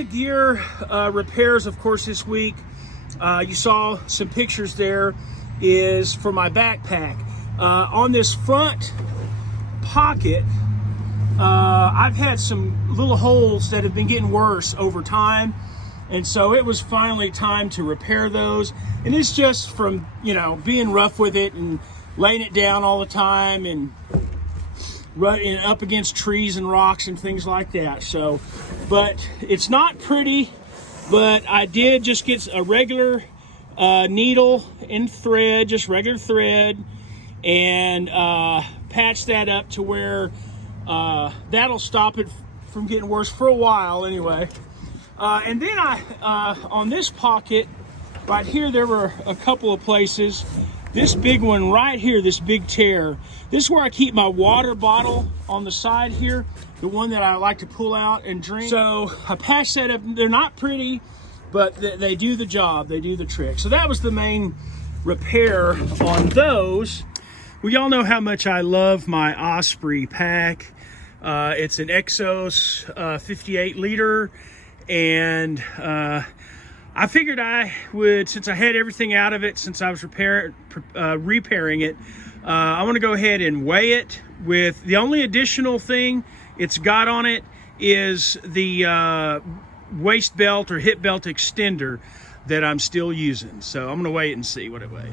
the gear repairs, of course, this week. You saw some pictures there, is for my backpack. On this front pocket, I've had some little holes that have been getting worse over time. And so it was finally time to repair those. And it's just from, you know, being rough with it and laying it down all the time and running up against trees and rocks and things like that. So, but it's not pretty, but I did just get a regular needle and thread, just regular thread, and patch that up to where that'll stop it from getting worse for a while anyway. And then on this pocket right here, there were a couple of places. This big one right here, this big tear, this is where I keep my water bottle on the side here, the one that I like to pull out and drink. So I patched that up. They're not pretty, but they do the job, they do the trick. So that was the main repair on those. Well, y'all know how much I love my Osprey pack. It's an Exos 58 liter. And I figured I would, since I had everything out of it, since I was repairing it, I want to go ahead and weigh it. With the only additional thing it's got on it is the waist belt or hip belt extender that I'm still using. So I'm going to weigh it and see what it weighs.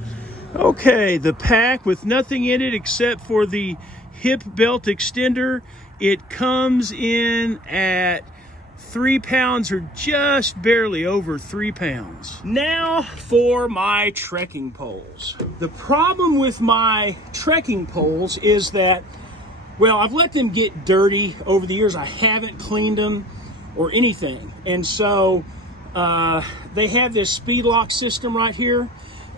Okay, the pack with nothing in it except for the hip belt extender, it comes in at 3 pounds, or just barely over 3 pounds. Now for my trekking poles. The problem with my trekking poles is that, well, I've let them get dirty over the years. I haven't cleaned them or anything. And so they have this speed lock system right here.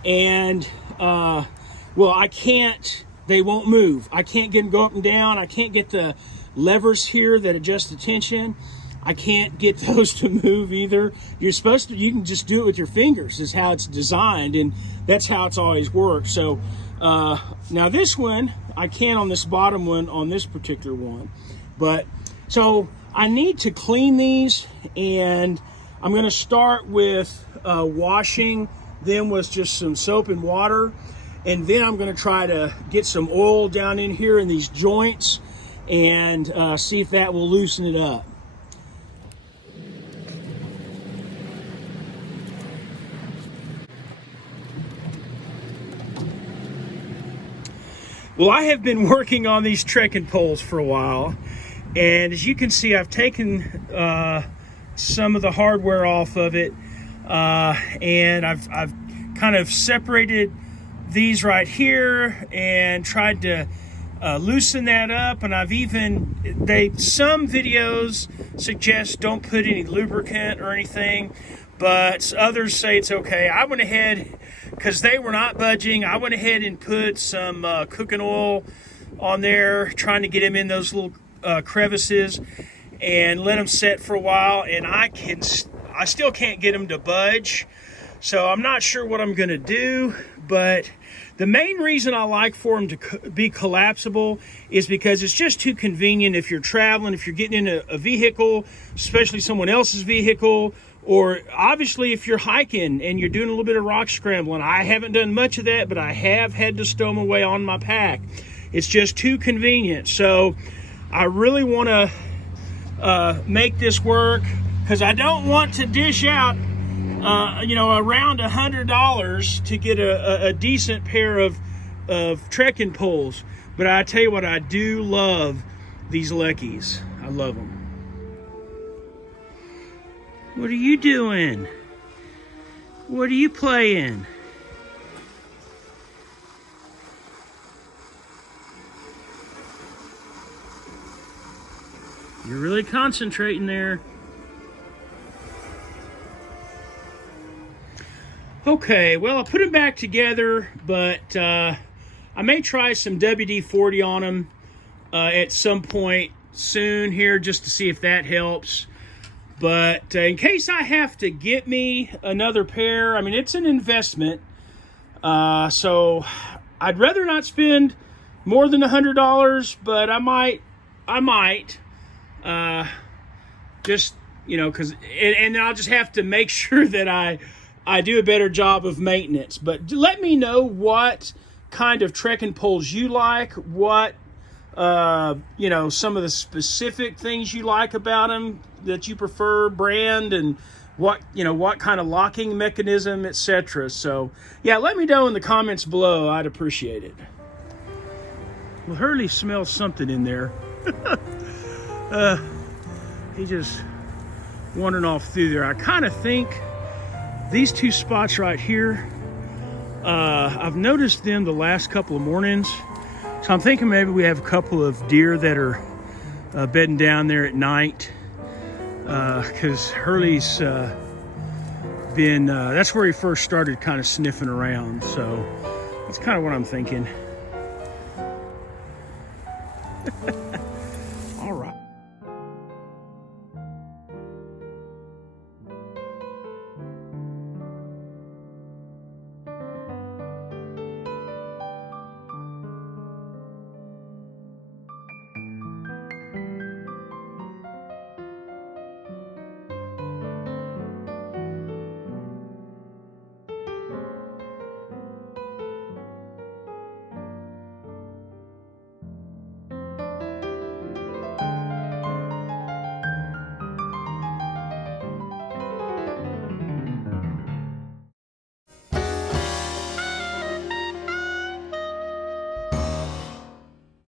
And, well, I can't, they won't move. I can't get them go up and down. I can't get the levers here that adjust the tension. I can't get those to move either. You're supposed to, you can just do it with your fingers, is how it's designed, and that's how it's always worked. So now this one, I can on this bottom one, on this particular one. But so I need to clean these, and I'm gonna start with washing them with just some soap and water. And then I'm gonna try to get some oil down in here in these joints and see if that will loosen it up. Well, I have been working on these trekking poles for a while, and as you can see, I've taken some of the hardware off of it, and I've kind of separated these right here and tried to loosen that up. And I've even, some videos suggest don't put any lubricant or anything, but others say it's okay. I went ahead, because they were not budging, I went ahead and put some cooking oil on there, trying to get them in those little crevices, and let them set for a while. And I still can't get them to budge. So I'm not sure what I'm going to do, but the main reason I like for them to be collapsible is because it's just too convenient if you're traveling, if you're getting in a vehicle, especially someone else's vehicle, or obviously if you're hiking and you're doing a little bit of rock scrambling. I haven't done much of that, but I have had to stow them away on my pack. It's just too convenient. So I really want to make this work, because I don't want to dish out you know, around $100 to get a decent pair of trekking poles. But I tell you what, I do love these Lekis. I love them. What are you doing? What are you playing? You're really concentrating there. Okay, well, I put them back together, but I may try some WD-40 on them at some point soon here, just to see if that helps. But in case I have to get me another pair, I mean, it's an investment. So I'd rather not spend more than $100, but I might just you know, because and I'll just have to make sure that I do a better job of maintenance. But let me know what kind of trekking poles you like, what you know, some of the specific things you like about them that you prefer, brand, and what, you know, what kind of locking mechanism, etc. So yeah, let me know in the comments below. I'd appreciate it. Well, Hurley smells something in there. He just wandering off through there. I kind of think these two spots right here, I've noticed them the last couple of mornings. So I'm thinking maybe we have a couple of deer that are bedding down there at night. Because Hurley's been, that's where he first started kind of sniffing around. So that's kind of what I'm thinking.